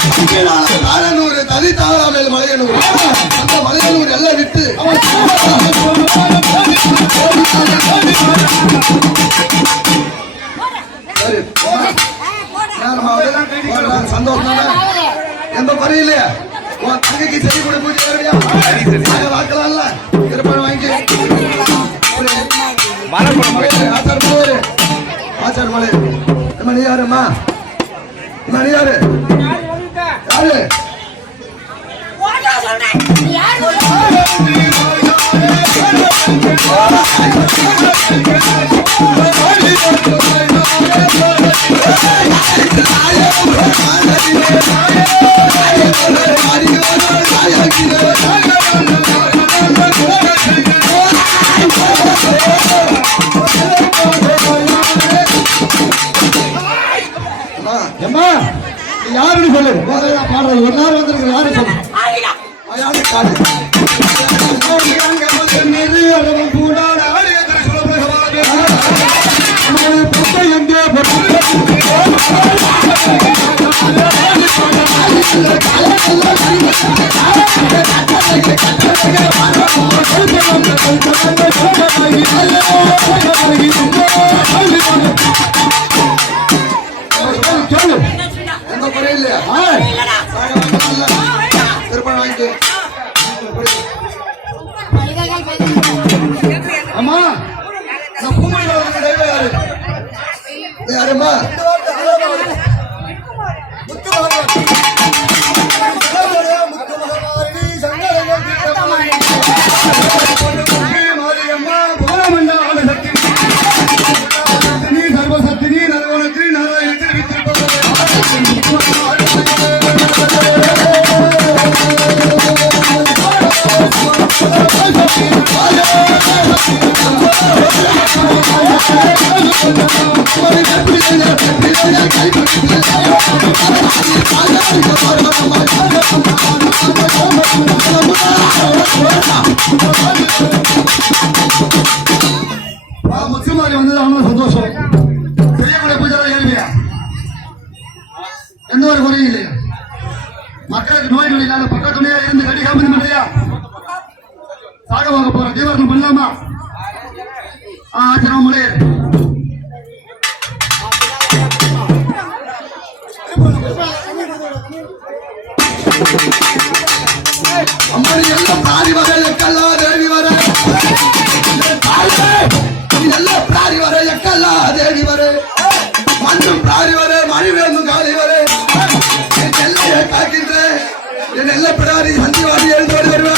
மலையனூர் தனி தாராமேல் மலையனூர் அந்த மலையனூர் எல்லாம் விட்டு சரி நேரமா ஆகுது. சந்தோஷம் எந்த குறையும் இல்லையா உன் தங்கைக்கு செடி கூட பூஜை வருவியா நாங்க வாக்கலாம்ல இருப்பாடு வாங்கி ஆச்சார் மலை ஆச்சார் மலை நம்ம நீ யாரும்மா யாரு யாரு? போட்டோ சொல்றேன் நீ யாரு? பாடுறது ஒரு நேரம் வந்திருக்கு யாரு சொல்லு 我们 முத்துமாரி வந்தது அவனும் சந்தோஷம் செய்யக்கூடிய பூஜை ஏழ்மையா எந்த ஒரு குறையும் இல்லையா மக்களுக்கு நோய் நொடி இல்லாத பக்கத்துலயே இருந்து கடிக்காம இல்லையா சாக வாங்க போற தீவர்கள் பண்ணலாமா ஆச்சரம் முடியாது அம்மா எல்லாம் பிராரி வர தேவி வர எல்லாம் பிராரி வர தேவி வர. மண்ணும் பிராரி வர மணி வேணும் காலி வர என் எல்லையை காக்கின்ற என் பிராரி சந்திவாடி எழுந்து வருவார்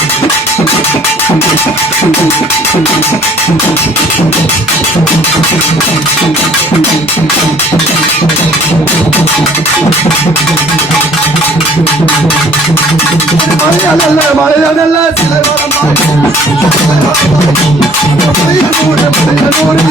மலையாளல்ல மலையாளல்ல சில வரம் மலையாளூர் மலையாளூர்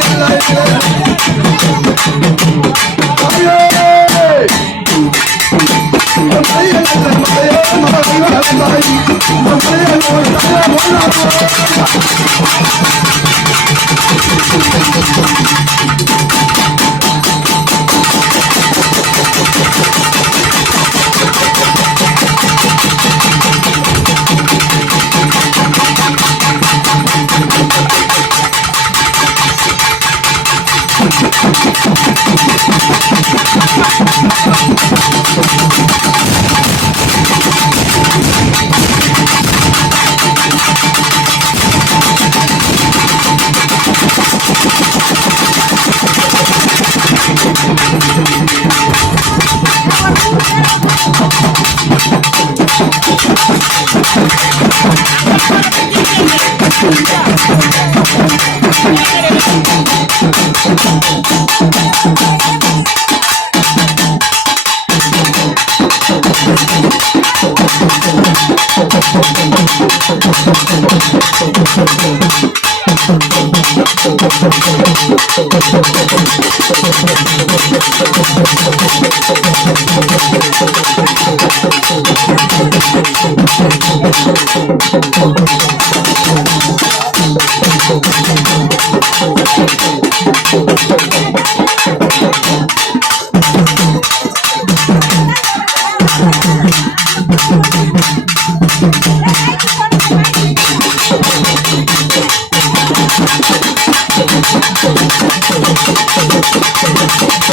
ஒரு மூணு